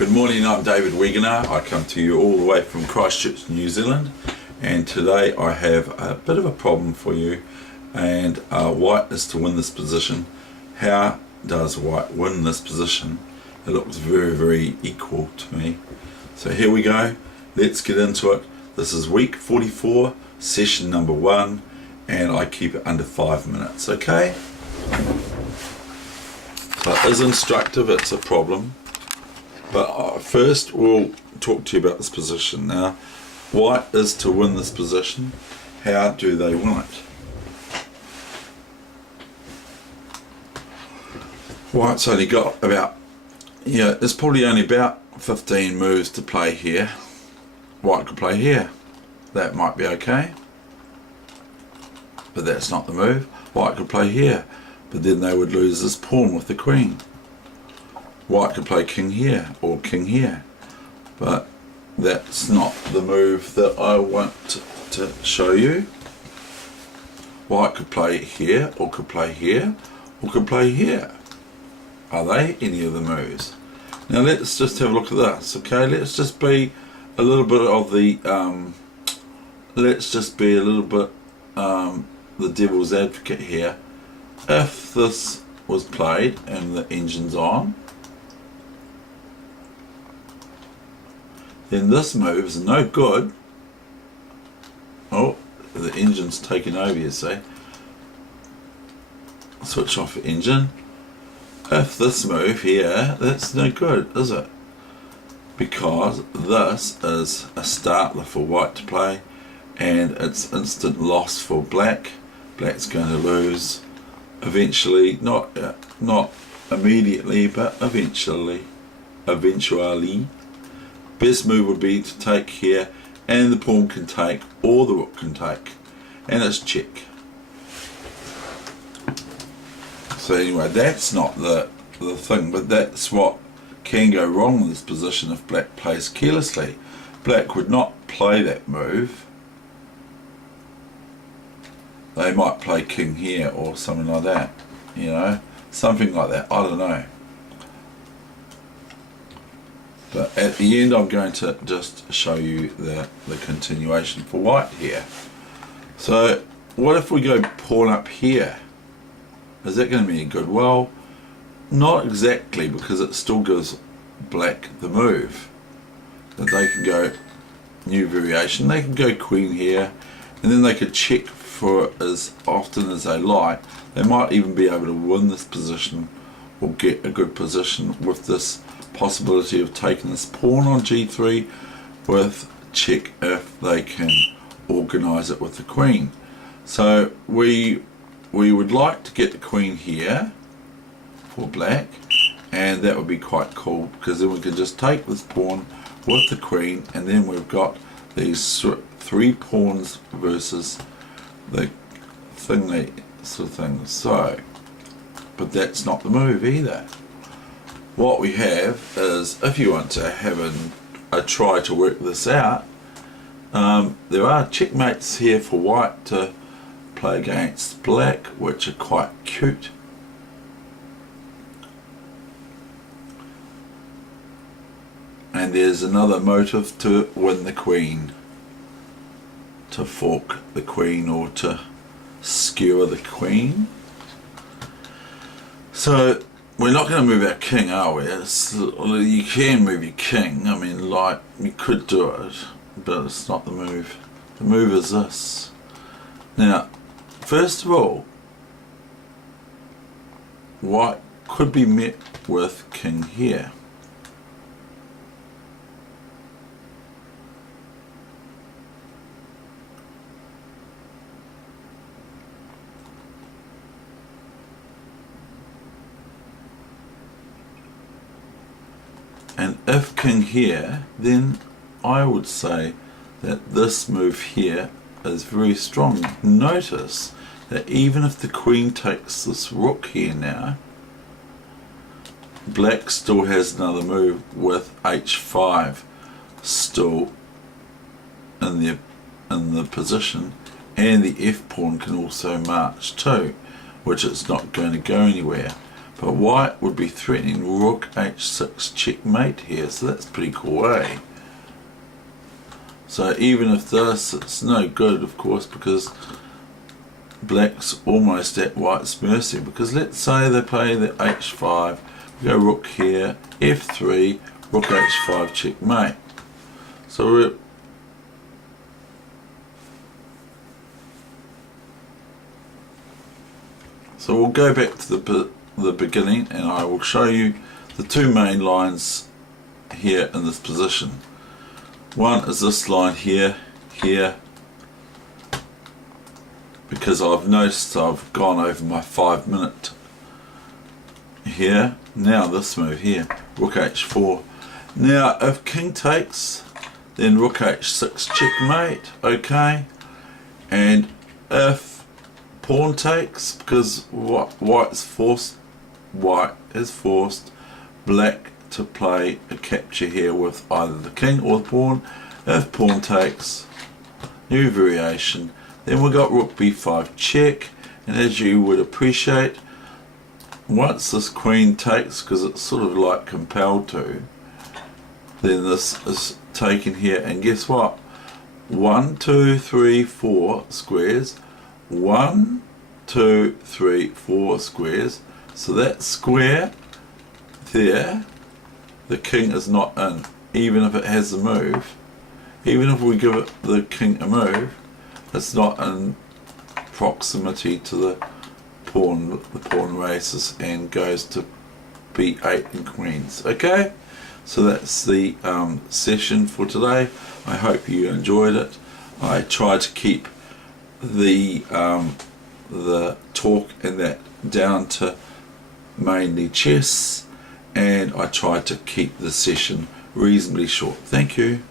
Good morning, I'm David Weegenaar. I come to you all the way from Christchurch, New Zealand, and today I have a bit of a problem for you, and white is to win this position. How does white win this position? It looks very, very equal to me. So here we go, let's get into it. This is week 44, session number 1, and I keep it under 5 minutes, okay? So it is instructive, it's a problem. But first we'll talk to you about this position. Now, white is to win this position. How do they win it? White's only got about, there's probably only about 15 moves to play here. White could play here. That might be okay. But that's not the move. White could play here. But then they would lose this pawn with the queen. White could play king here or king here, but that's not the move that I want to show you. White could play here or could play here or could play here. Are they any of the moves? Now let's just have a look at this, okay? Let's just be a little bit of the the devil's advocate here. If this was played and the engine's on, then this move is no good. Oh, the engine's taken over, you see. Switch off the engine. If this move here, that's no good, is it? Because this is a startler for white to play, and it's instant loss for black. Black's going to lose eventually, not immediately, but eventually. Best move would be to take here, and the pawn can take, or the rook can take, and it's check. So anyway, that's not the thing, but that's what can go wrong in this position if black plays carelessly. Black would not play that move. They might play king here or something like that, something like that, I don't know. But at the end I'm going to just show you the continuation for white here. So what if we go pawn up here? Is that going to be any good? Well, not exactly, because it still gives black the move. That they can go new variation, they can go queen here, and then they could check for as often as they like. They might even be able to win this position or get a good position with this possibility of taking this pawn on g3 with check if they can organize it with the queen. So we would like to get the queen here for black, and that would be quite cool, because then we can just take this pawn with the queen, and then we've got these 3 pawns versus the thing, So, but that's not the move either. What we have is, if you want to have a try to work this out, there are checkmates here for white to play against black, which are quite cute. And there's another motive to win the queen, to fork the queen or to skewer the queen. So we're not going to move our king, are we? You can move your king. I mean, like, you could do it, but it's not the move. The move is this. Now, first of all, white could be met with king here. And if king here, then I would say that this move here is very strong. Notice that even if the queen takes this rook here now, black still has another move with h5 still in the position, and the f pawn can also march too, which it's not going to go anywhere. But white would be threatening rook h6 checkmate here, so that's pretty cool, eh? So even if this, it's no good, of course, because black's almost at white's mercy. Because let's say they play the h5, we go rook here, f3, rook h5 checkmate. So we'll go back to the beginning, and I will show you the two main lines here in this position. One is this line here, because I've noticed I've gone over my 5 minute here. Now this move here, rook h4. Now if king takes, then rook h6 checkmate, okay? And if pawn takes, because white has forced black to play a capture here with either the king or the pawn. If pawn takes, new variation, then we got rook b5 check, and as you would appreciate, once this queen takes, because it's sort of like compelled to, then this is taken here, and guess what? 1, 2, 3, 4 squares. 1, 2, 3, 4 squares. So that square there, the king is not in, even if it has a move. Even if we give it the king a move, it's not in proximity to the pawn. The pawn races and goes to b8 and queens. Okay, so that's the session for today. I hope you enjoyed it. I tried to keep the talk and that down to mainly chess, and I tried to keep the session reasonably short. Thank you.